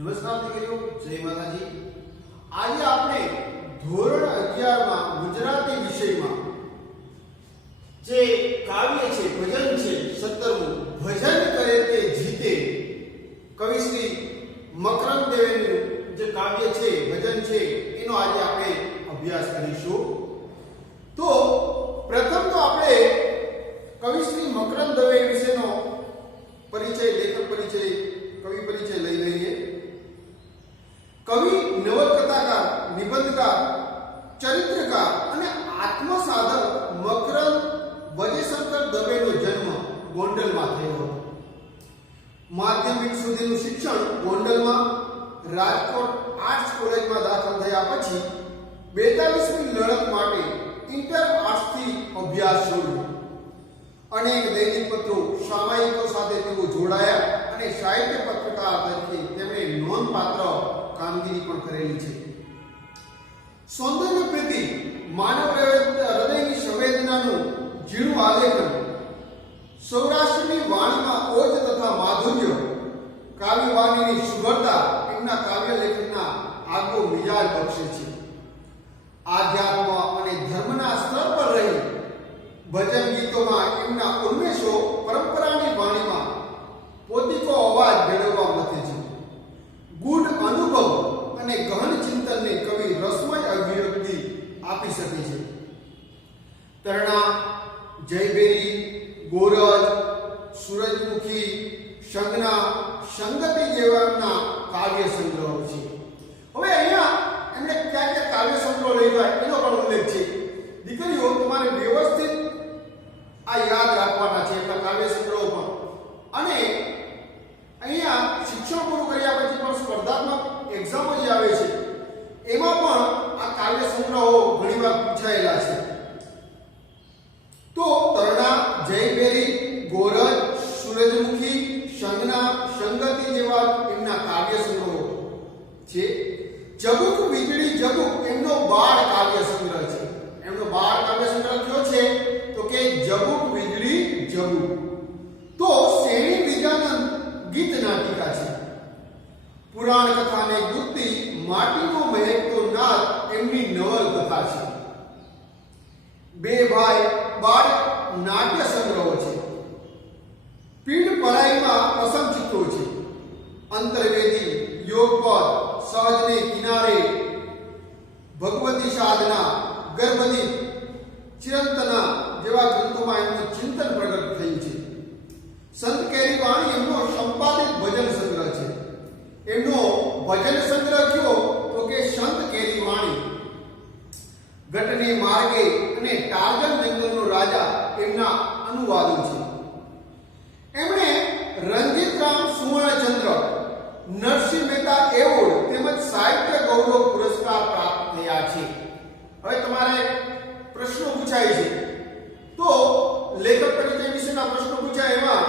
નમસ્કાર દીકરીઓ, જય માતાજી। આજે આપણે ધોરણ 11 માં ગુજરાતી વિષયમાં જે કાવ્ય છે, ભજન છે, 17મું ભજન કરે તે જીતે, કવિ શ્રી મકરંદ દવેનું જે કાવ્ય છે, ભજન છે, એનો આજે આપણે અભ્યાસ કરીશું। તો પ્રથમ તો આપણે કવિ શ્રી મકરંદ દવે વિશેનો પરિચય, લેખક પરિચય, કવિ પરિચય લઈ લઈએ। कवि, नवलकथाकार, निबंधकार, चरित्रकार અને આત્મસાધક મકરંદ વજેશંકર દવેનો જન્મ ગોંડલમાં થયો હતો। માધ્યમિક સુધીનું શિક્ષણ ગોંડલમાં રાજકોટ આર્ટ્સ કોલેજમાં દાખલ થયા પછી 42મી લડત માટે ઇન્ટર આર્ટ્સથી અભ્યાસ શરૂ। અનેક દૈનિક પત્રો, સામાયિકો સાથે તેઓ જોડાયા અને સાહિત્ય પત્રકાર તરીકે તેમણે નોંધપાત્ર કામગીરી પણ કરેલી છે। સૌંદર્ય પ્રીતિ, માનવ હૃદયની સંવેદનાનું ઝીણું આલેખન, સૌરાષ્ટ્રની વાણીમાં ઓજ તથા માધુર્ય, કાવ્યવાણીની સુગંધતા એમના કાવ્ય લેખનના આગવો મિજાજ બક્ષે છે। આધ્યાત્મ અને ધર્મના સ્તર પર રહી ભજન ગીતોમાં એમના ઉન્મેષો પરંપરાની વાણીમાં પોતિકો અવાજ મેળવવા મથે છે। ગુણ અનુભવ અને ગહન ચિંતનને કવિ રસમય અભિવ્યક્તિ આપી શકે છે। તરણા, જયભેરી, ગોરજ, સૂરજમુખી, સંજ્ઞા, સંગતિ જેવાના કાવ્ય સંગ્રહો છે। હવે અહીંયા એમણે ક્યાં ક્યાં કાવ્ય સંગ્રહો લખ્યા એનો પણ ઉલ્લેખ છે। દીકરીઓ, તમારે વ્યવસ્થિત આ યાદ રાખવાના છે એટલા કાવ્ય સંગ્રહો પણ। અને અહીંયા શિક્ષણ પૂરું કર્યા પછી પણ સ્પર્ધાત્મક એક્ઝામો જે આવે છે એમાં પણ આ કાવ્ય સંગ્રહો ઘણીવાર પૂછાયેલા છે। તો તરણા, જયભેરી, ગોરજ, સૂરજમુખી, સંજ્ઞા, સંગતિ જેવા એમના કાવ્ય સંગ્રહો છે। જગુક વીજળી જગુક એમનો બાળ કાવ્ય સંગ્રહ છે। એમનો બાળ કાવ્ય સંગ્રહ કયો છે તો કે જગુક વીજળી જગુક। તો શ્રેણી વિજાનંદ ગીત નાટિકા છે। પુરાણ કથાને ગુત્તી માટીનો મહેકતો નાદ એમની નવલકથા છે। બે ભાઈ બાળ નાટ્ય સંગ્રહો છે। પીડ પરાઈમાં પ્રસંગ ચિત્રો છે। અંતર્વેદી, યોગપદ, સહજને કિનારે, ભગવતી સાધના, ગર્ભદીપ, ચિરંતના જેવા ગ્રંથોમાં એમનું ચિંતન પ્રગટ થયું છે। સંત કેરીવાણી એમનો સંપાદિત ભજન સંગ્રહ છે। એમનો ભજન સંગ્રહ કયો તો કે સંત કેરીવાણી। ઘટને માર્ગે અને ટાર્જન જંગલનો રાજા એમના અનુવાદો છે। એમણે રંજીતરામ સુવર્ણચંદ્ર, નરસિંહ મહેતા એવોર્ડ તેમજ સાહિત્ય ગૌરવ પુરસ્કાર પ્રાપ્ત થયા છે। હવે તમારે પ્રશ્નો પૂછાય છે તો લેખક પરિચય વિશેના પ્રશ્નો પૂછાય એમાં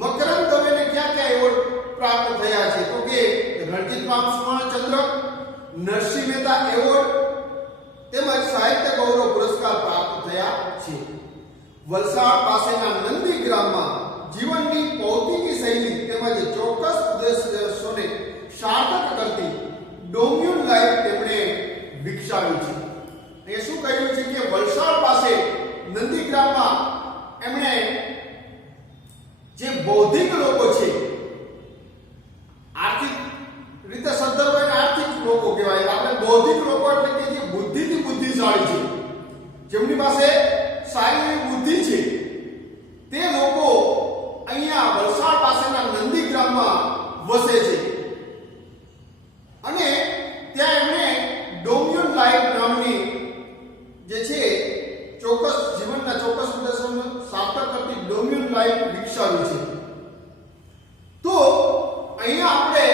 મકરંદ દવેને ક્યાં ક્યાં એવોર્ડ પ્રાપ્ત થયા છે તો કે રણજીતરામ સુવર્ણચંદ્ર, નરસિંહ મહેતા એવોર્ડ તેમજ સાહિત્ય ગૌરવ પુરસ્કાર પ્રાપ્ત થયા છે। વલસાડ પાસેના નંદી ગ્રામમાં જીવનની ભૌતિકી શૈલી તેમજ ચોક્કસ ઉદ્દેશોને સાર્થક કરતી ડોમ્યુન લાઈફ તેમણે વિકસાવી છે। એ શું કહ્યું છે કે વલસાડ પાસે નંદીગ્રામમાં એમણે જે બૌદ્ધિક લોકો છે, આર્થિક રીતે સદ્ધર હોય આર્થિક લોકો કહેવાય, આપણે બૌદ્ધિક લોકો એટલે કે જે બુદ્ધિથી બુદ્ધિશાળી છે, જેમની પાસે સારી એવી બુદ્ધિ છે, તે લોકો અહીંયા વલસાડ પાસેના નંદીગ્રામમાં વસે છે। અને ત્યાં એમણે ડોમ્યુન લાઈફ નામની જે છે ચોક્કસ જીવનના ચોક્કસ ઉદ્દેશોને સાર્થક કરતી ડોમ્યુન લાઈફ વિકસાવી છે। તો અહીંયા આપણે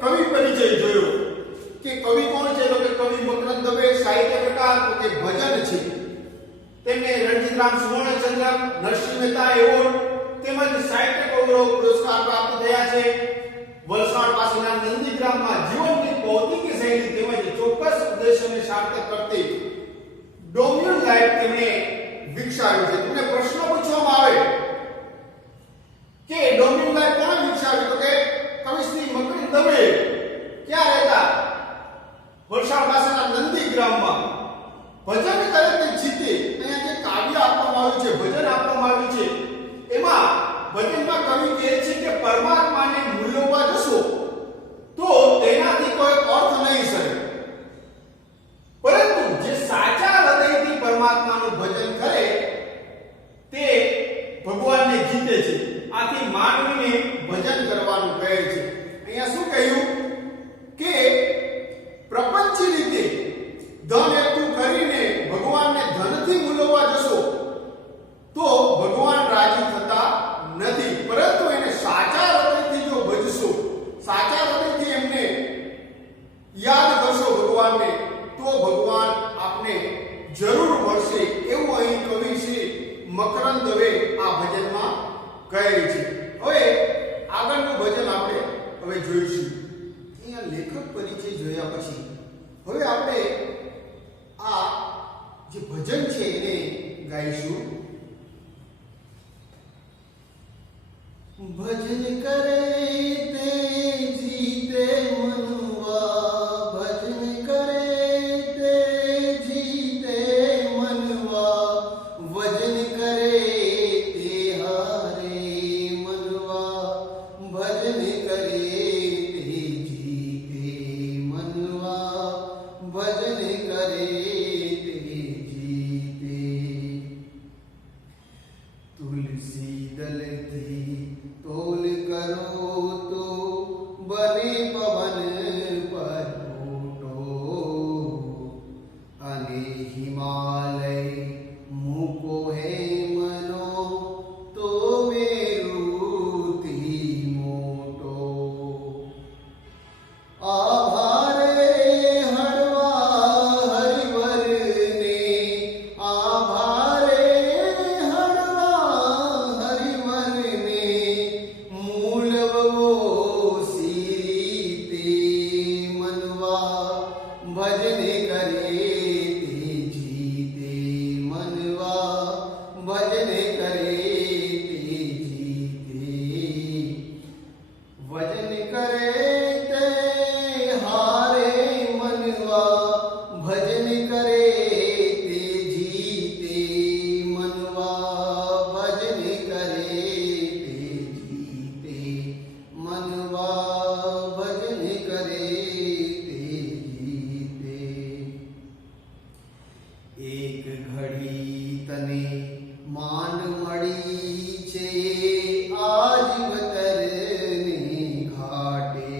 કવિ પરિચય જોયો કે કવિ કોણ છે તો કે કવિ મકરંદ દવે, સાહિત્ય પ્રકાર તો કે ભજન છે। તેમને રણજીતરામ સુવર્ણચંદ્ર, નરસિંહ મહેતા એવોર્ડ તેમજ સાહિત્ય ગૌરવ પુરસ્કાર પ્રાપ્ત થયા છે। વલસાડ પાસેના નંદીગ્રામમાં જીવનની ભૌતિકી શૈલી તેમજ ચોક્કસ ઉદ્દેશોને સાર્થક કરતી ડોમ્યુન લાઈફ તેમણે વિકસાવી છે। તમને પ્રશ્ન પૂછવામાં આવે કે ડોમ્યુન લાઈફ કોણે વિકસાવી તો કે કવિ શ્રી મકરંદ દવે ક્યાં રહેતા? વલસાડ પાસેના નંદીગ્રામમાં. ભજન કરે તે જીતે. અહીંયા જે કાવ્ય આપવામાં આવ્યું છે, ભજન આપવામાં આવ્યું છે, એમાં ભજનમાં કવિ કહે છે કે પરમાત્માને મૂલ્યવા જશો તો તેનાથી કોઈ અર્થ નહીં સરે, પરંતુ જે સાચા હૃદયથી પરમાત્માનું ભજન કરે તે ભગવાનને જીતે છે. આથી માનવીને ભજન કરવાનું કહે છે. અહીંયા શું કહ્યું કે પ્રપંચી રીતે ધન એકઠું કરીને ભગવાનને ધનથી મૂલવવા જશો તો ભગવાન રાજી થતા નથી, પરંતુ એને સાચા હૃદયથી જો ભજશો, સાચા હૃદયથી એમને યાદ કરશો ભગવાનને, તો ભગવાન આપને જરૂર મળશે. એવું અહીં કવિ શ્રી મકરંદ દવે આ ભજનમાં કહે છે. હવે આગળનું ભજન આપણે હવે જોઈશું. અહીંયા લેખક પરિચય જોયા પછી હવે આપણે આ જે ભજન છે એને ગાઈશું. ભજન કરે તે જીતે મનવા, ભજન કરે તે જીતે મનવા, ભજન કરે તે હારે મનવા, ભજન કરે તે જીતે મનવા, ભજન કરે તે જીતે. તુલસી દલથી તોલ કરો તો બને પવન પરટો, અને હિમાલય મૂકો હે મનો તો મેરુથી મોટો. આભારે હળવા હરિવરને, આભારે હળવા હરિવરને, મૂલવો સીતે મનવા, ભજન કરે તે જીતે મનવા, ભજન કરે તે જીતે. ભજન કરે તે હારે મનવા, ભજન કરે તે જીતે મનવા, ભજન કરે તે જીતે મનવા, ભજન કરે તે જીતે. એક ઘડી તને માન મળી છે આજ વતરની ઘાટે,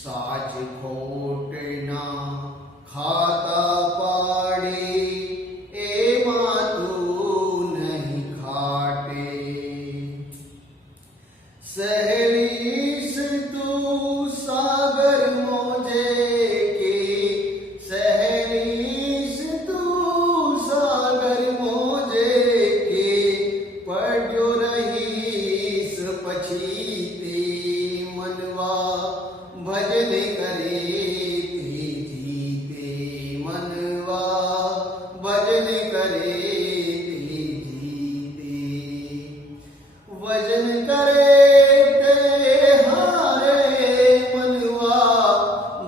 સાચ ખોટના ખાતા પાડે એમાં તું નહીં ખાટે. સહેલીશ તું સાગર મોજે કે, સહેલીશ તું સાગર મોજે કે, પડ્યો રહીશ પછી તે મનવા, ભજન કરે તે જીતે મનવા, ભજન કરે તે જીતે. ભજન કરે તે હારે મનવા,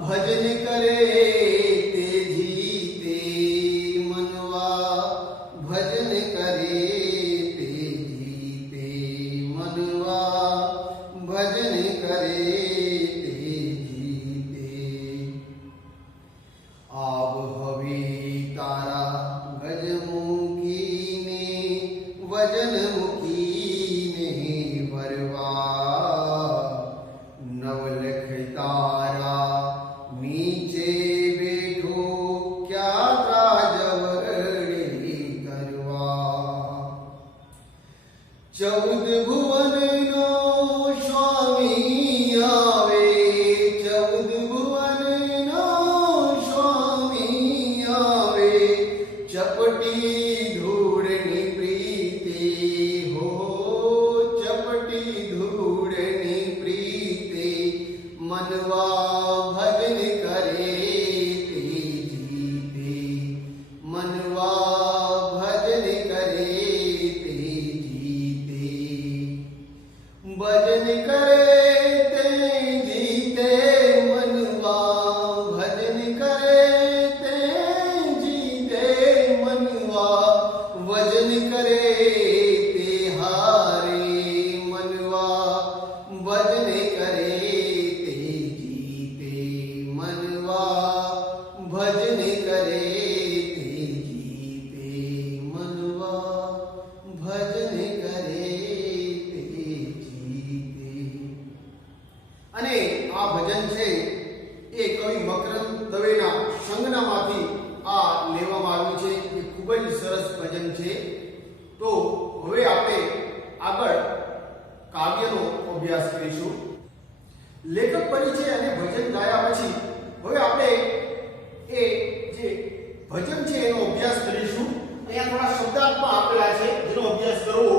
ભજન કરે તે જીતે મનવા, ભજન કરે તે જીતે મનવા, ભજન કરે તે જીતે. આવ હવે તારા ગજ મૂકીને, વજન મૂકીને વરવા, નવલખ તારા નીચે બેઠો ક્યાં ત્રાજવડે કરવા. 14 ભુવનનો સ્વામી આવે, 14 ભુવનનો સ્વામી આવે, ચપટી ધૂળની પ્રીતે હો, ચપટી ધૂળની પ્રીતે મનવા, ભજન કરે તે જીતે મનવા, ભજન કરે તે જીતે. ભજન કરે તે આ ભજન છે એ કવિ મકરંદ દવેના સંજ્ઞામાંથી આ લેવામાં આવ્યું છે. એ ખૂબ જ સરસ ભજન છે. તો હવે આપણે આગળ કાવ્યનો અભ્યાસ કરીશું. લેખક પરિચય અને ભજન ગાયા પછી હવે આપણે એ જે ભજન છે એનો અભ્યાસ કરીશું. અહીંયા થોડા શબ્દાર્થ આપેલા છે જેનો અભ્યાસ કરવો.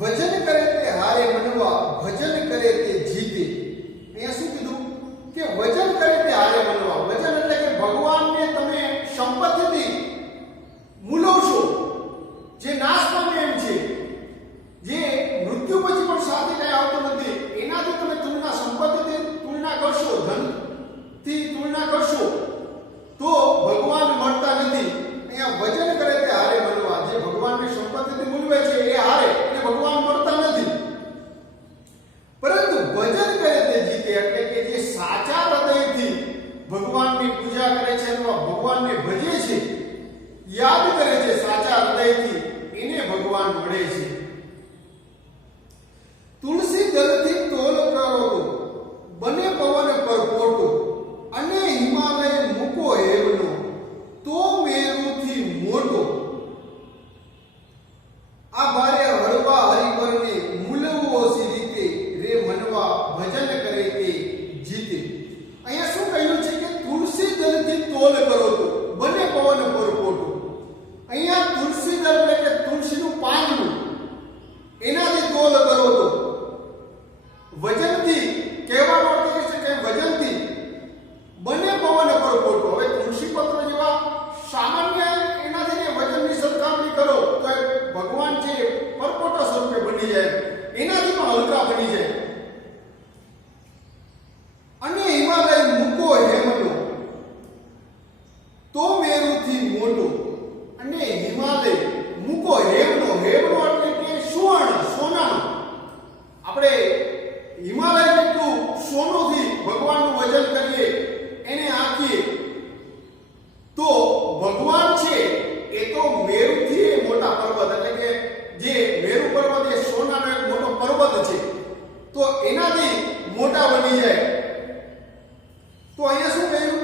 ભજન કરે તે હારે મનવા, ભજન કરે તે જીતે. અહીંયા શું કીધું કે ભજન કરે તે હારે મનવા. ભજન એટલે કે ભગવાનને તમે સંપત્તિથી મૂલવશો, જે નાશ પામે એમ છે, જે મૃત્યુ પછી પણ સાથે કઈ આવતું નથી, એનાથી તમે તુલના, સંપત્તિથી તુલના કરશો, ધનથી તુલના કરશો તો ભગવાન મળતા નથી. અહીંયા ભજન કરે તે હારે મનવા. જે ભગવાનને સંપત્તિથી મૂલવે છે એ હારે, એને ભગવાન મળતા નથી. પરંતુ ભજન કરે તે જીતે એટલે કે જે સાચા હૃદયથી ભગવાનની પૂજા કરે છે અથવા ભગવાનને ભજે છે, યાદ કરે છે સાચા હૃદયથી, એને ભગવાન મળે છે. તુલસી દલથી તોલ કરો તો બને પવન પર પોટો, અને હિમાલય મૂકો હેવનો તો મેરુથી મોટો. આ ભારે હળવા હરિવરને મૂલવો સી રીતે, રે મનવા ભજન કરે તે જીતે. અહીંયા શું કહ્યું છે કે તુલસી દલથી તોલ કરો તો બને પવન પર પોટો. અહીંયા તુલસી દળ એટલે કે તુલસીનું પાંદડું, એનાથી તોલ કરો તો, વજનથી કહેવાનો અર્થ એ છે કે વજનથી બને પવન પર પોટો. હવે તુલસી પત્ર જેવા સામાન્ય એનાથી વજનની સરખામણી કરો તો એ ભગવાન છે પરપોટા સ્વરૂપે બની જાય, એનાથી પણ હલકા બની જાય. અને હિમાલય મૂકો હેમનો તો મેરુથી મોટો. અને હિમાલય મૂકો હેમનો, હેમનો એટલે કે સુવર્ણ, સોનાનો. આપણે હિમાલય જેટલું સોનુંથી ભગવાનનું વજન કરીએ, એને આંકીએ તો ભગવાન છે એ તો મેરુથી મોટા પર્વત, એટલે કે જે મેરુ પર્વત એ સોનાનો એક મોટો પર્વત છે, તો એનાથી મોટા બની જાય. તો અહીંયા શું કહ્યું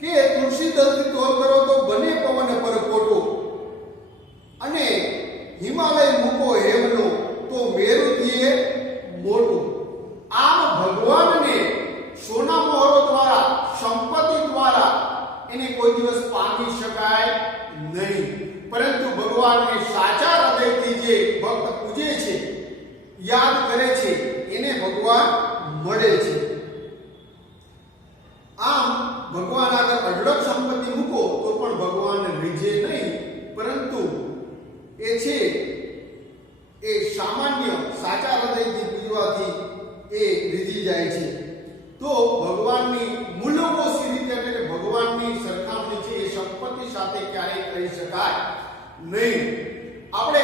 કે તુલસી દલથી તોલ કરો તો બને પવન પર પોટો, અને હિમાલય મૂકો હેમનો તો મેરુથી મોટું. આમ ભગવાનને સોના મોહરો દ્વારા, સંપત્તિ દ્વારા એને કોઈ દિવસ પામી શકાય નહીં. પરંતુ ભગવાનને સાચા હૃદયથી જે ભક્ત પૂજે છે, યાદ કરે છે, એને ભગવાન મળે છે. આમ ભગવાન આગળ અઢળક સંપત્તિ મૂકો તો પણ ભગવાન રીઝે નહીં, પરંતુ એ છે એ સામાન્ય સાચા હૃદયથી પૂજવાથી એ રીઝી જાય છે. તો ભગવાનની મૂલ્યવોસી રીતે એટલે કે ભગવાનની સરખામણી છે એ સંપત્તિ સાથે ક્યારેય કરી શકાય નહીં. આપણે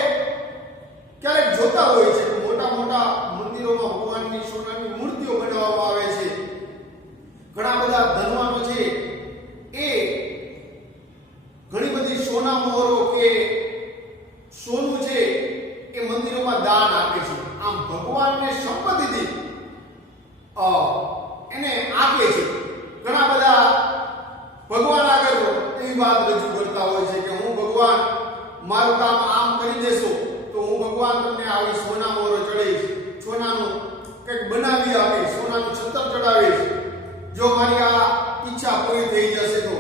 ક્યારેક જોતા હોય છે મોટા મોટા મંદિરોમાં ભગવાનની સોનાની મૂર્તિઓ બનાવવામાં આવે છે. ઘણા બધા ધનવાનો છે એ ઘણી બધી સોના મોહરો કે સોનું છે એ મંદિરોમાં દાન આપે છે. આમ ભગવાનને સંપત્તિથી એને આપે છે. ઘણા બધા ભગવાન આગળ એવી વાત રજૂ કરતા હોય છે કે હું ભગવાન મારું કામ આમ કરી દેશો તો હું ભગવાન તમને આવી સોના મોહરો ચડાવીશ, સોનાનું કંઈક બનાવી આપીશ, સોનાનું છત્ર ચડાવીશ, જો મારી આ ઈચ્છા પૂરી થઈ જશે તો.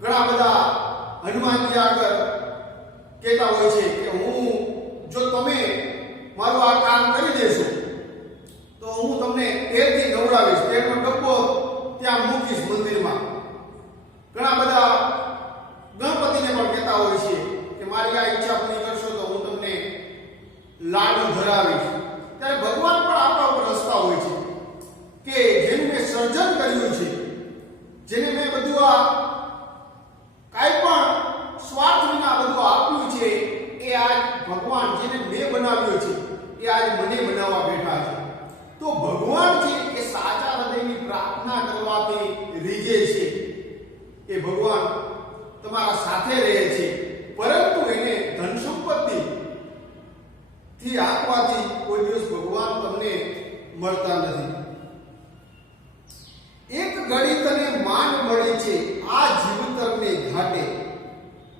ઘણા બધા હનુમાનજી આગળ કહેતા હોય છે કે હું જો તમે મારું આ કામ કરી દેશો તો હું તમને તેલથી નવડાવીશ, તેલનો ડબ્બો ત્યાં મૂકીશ મંદિરમાં. ઘણા બધા ગણપતિને પણ કહેતા હોય છે કે મારી આ ઈચ્છા પૂરી કરશો તો હું તમને લાડુ ધરાવીશ. ત્યારે ભગવાન પણ આપણા ઉપર હસતા હોય છે કે જેનું મેં સર્જન કર્યું છે, જેને મેં બધું આ કાંઈ પણ સ્વાર્થ વિના બધું આપ્યું છે, એ આજ ભગવાન જેને મેં બનાવ્યો છે એ આજ મને બનાવવા બેઠા છે. તો ભગવાન છે એ સાચા મળતા નથી. એક ઘડી તને માન મળી છે આ જીવતરને ઘાટે,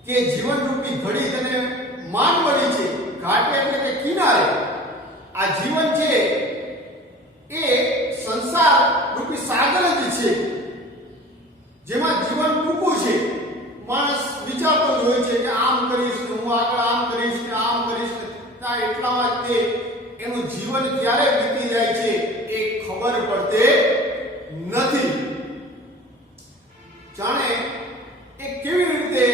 કે જીવનરૂપી ઘડી તને માન મળી છે. ઘાટે એટલે કે કિનારે. આ જીવન છે એ સંસાર રૂપી સાગર જ છે, જેમાં જીવન ટૂંકું છે. માણસ વિચારતો જ હોય છે કે આમ કરીશ ને હું આગળ આમ કરીશ ને આમ કરીશ ને એટલામાં તે એનું જીવન ક્યારે વીતી જાય છે એ ખબર પડતે નથી. જાણે એ કેવી રીતે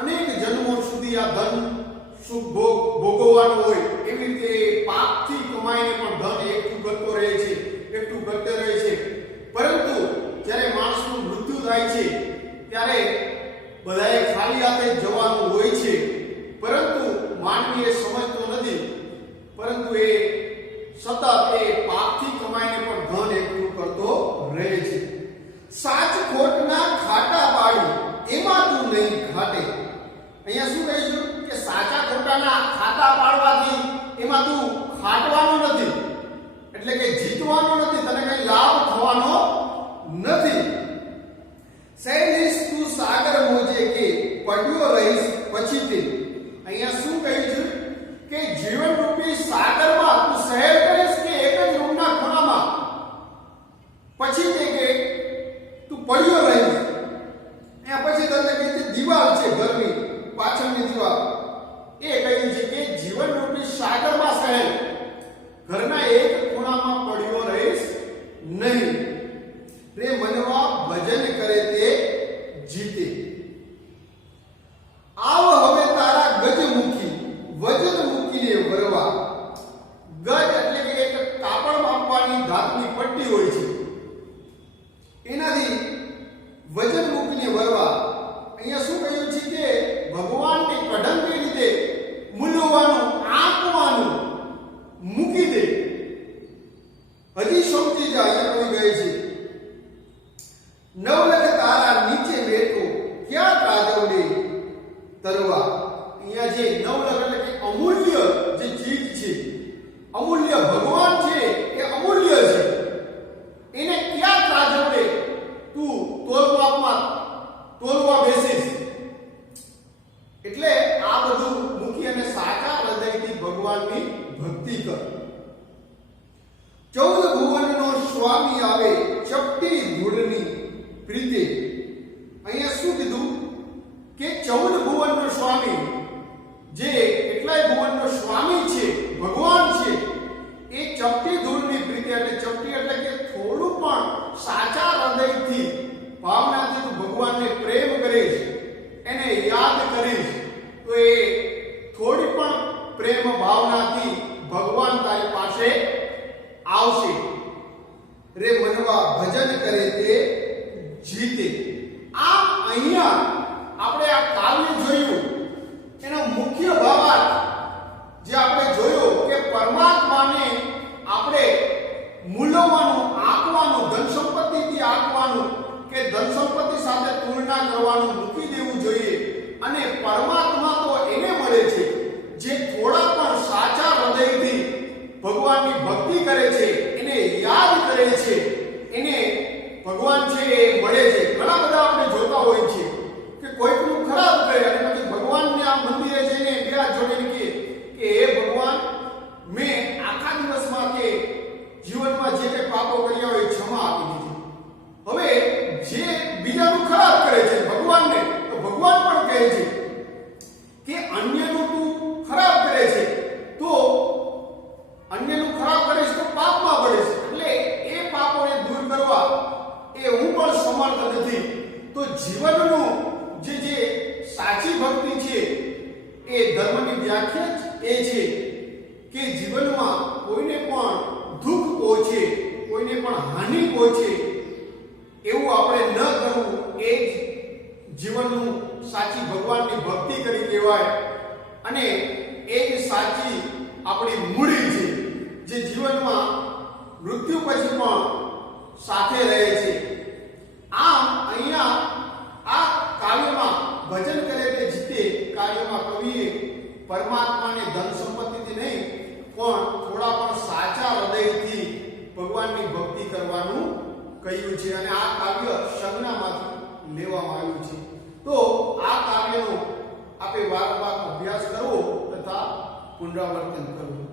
અનેક જન્મો સુધી આ ધન સુખ ભોગવવાનું હોય એવી રીતે પાપથી કમાઈને પણ ધન એકઠું કરતો રહે છે, એકઠું કરતો રહે છે. પરંતુ જ્યારે માણસનું મૃત્યુ થાય છે ત્યારે બધાએ ખાલી હાથે જવાનું હોય છે. પરંતુ માનવી એ સમજતો નથી, પરંતુ એ સતત એ પાપથી કમાઈને પણ ધન એકઠું કરતો રહે છે. સાચ ખોટના ખાટા પાડી એમાં તું નહીં ઘાટે. અહીંયા શું કહીશું કે સાચા ખોટાના ખાતા પાડવાથી એમાં તું ખાટવાનું નથી, એટલે કે જીતવાનું નથી, તને કઈ લાભ થવાનો નથી. સહેલીશ તું સાગર મોજે કે પડ્યો રહીશ પછી તે. અહીંયા શું કહ્યું છે કે જીવન રૂપી સાગરમાં તું સહેર કરીશ કે એક જ રૂમના ખૂણામાં, પછી તે કે તું પડ્યો રહીશ. અહીંયા પછી તને કહે છે દિવાલ છે ઘરની પાછળની દિવાલ, એ કહ્યું છે કે જીવન રૂપી સાગરમાં સહેર, ઘરના એક ખૂણામાં પડ્યો રહીશ નહીં. રે મનવા ભજન કરે તે જીતે. આવ હવે તારા ગજ મૂકી વજન મૂકીને વરવા. ગજ એટલે કે એક કાપડ માપવાની ધાતુની પટ્ટી હોય છે, એનાથી વજન મૂકીને વરવા. અહીંયા શું કહ્યું છે કે ભગવાનને કઢંગી રીતે મૂલવાનું, આંકવાનું મૂકી દે. હજી સમજી જા. અહીંયા કોઈ ગયે છે નવલખ તારા નીચે બેઠો ક્યાં ત્રાજવડે તરવા. અહીંયા જે નવલખ એટલે કે અમૂલ્ય જે ચીજ છે, અમૂલ્ય ભગવાન છે, એ અમૂલ્ય છે, એને ક્યાં ત્રાજવડે તું તોલવા બેસીશ. એટલે આ બધું મૂકી અને સાચા હૃદયથી ભગવાનની ભક્તિ કર. 14 ભુવનનો સ્વામી આવે ચપટી ધૂળની પ્રીતે. અહીંયા શું કીધું કે 14 ભુવનનો સ્વામી, જે કેટલાય ભુવનનો સ્વામી છે, ભગવાન છે, એ ચપટી ધૂળની પ્રીતે. એટલે ચપટી એટલે કે થોડું પણ સાચા હૃદયથી ભાવનાથી તું ભગવાનને પ્રેમ કરીશ, એને યાદ કરીશ, તો એ થોડી પણ પ્રેમ ભાવનાથી ભગવાન તારી પાસે આવશે. રે મનવા ભજન કરે તે જીતે. આમ અહીંયા આપણે આ કાવ્ય જોયું, એનો મુખ્ય ભાવાર્થ જે આપણે જોયો કે પરમાત્માને આપણે મૂલવવાનું, આંકવાનું, ધન સંપત્તિથી આંકવાનું કે ધન સંપત્તિ સાથે તુલના કરવાનું મૂકી દેવું જોઈએ. અને પરમાત્મા તો એને મળે છે જે થોડા પણ સાચા હૃદયથી ભગવાનની ભક્તિ કરે છે, એને યાદ કરે છે, એને ભગવાન છે એ મળે છે. ઘણા બધા આપણે જોતા હોય છે કે કોઈકનું ખરાબ કરે અને પછી ભગવાનને આ મંદિરે જઈને બે હાથ જોડીને કહે કે હે ભગવાન, મેં આખા દિવસમાં કે જીવનમાં જે કંઈ પાપો કર્યા હોય ક્ષમા આપી દીધી. હવે જે બીજાનું ખરાબ કરે છે ભગવાનને, તો ભગવાન પણ કહે છે કે અન્યનું તું ખરાબ કરે છે તો અન્યનું ખરાબ કરીશ તો પાપમાં પડે છે, એટલે એ પાપોને દૂર કરવા એ હું પણ સમર્થ નથી. તો જીવનનું જે સાચી ભક્તિ છે એ ધર્મની વ્યાખ્યા જ એ છે કે જીવનમાં કોઈને પણ દુઃખ પહોંચે, કોઈને પણ હાનિ પહોંચે એવું આપણે ન કરવું. એ જ જીવનનું સાચી ભગવાનની ભક્તિ કરી કહેવાય. અને એ જ સાચી આપણી મૂડી છે જે જીવનમાં મૃત્યુ પછી પણ સાથે રહે છે. આમ અહીંયા આ કાવ્યમાં ભજન કરે તે જીતે કાર્યમાં કવિએ પરમાત્માને ધન સંપત્તિથી નહીં પણ થોડા પણ સાચા ભગવાનની ભક્તિ કરવાનું કહ્યું છે અને આ કાવ્ય સંજ્ઞામાંથી લેવામાં આવ્યું છે. તો આ કાવ્યનો આપણે વારંવાર અભ્યાસ કરવો તથા પુનરાવર્તન કરવું.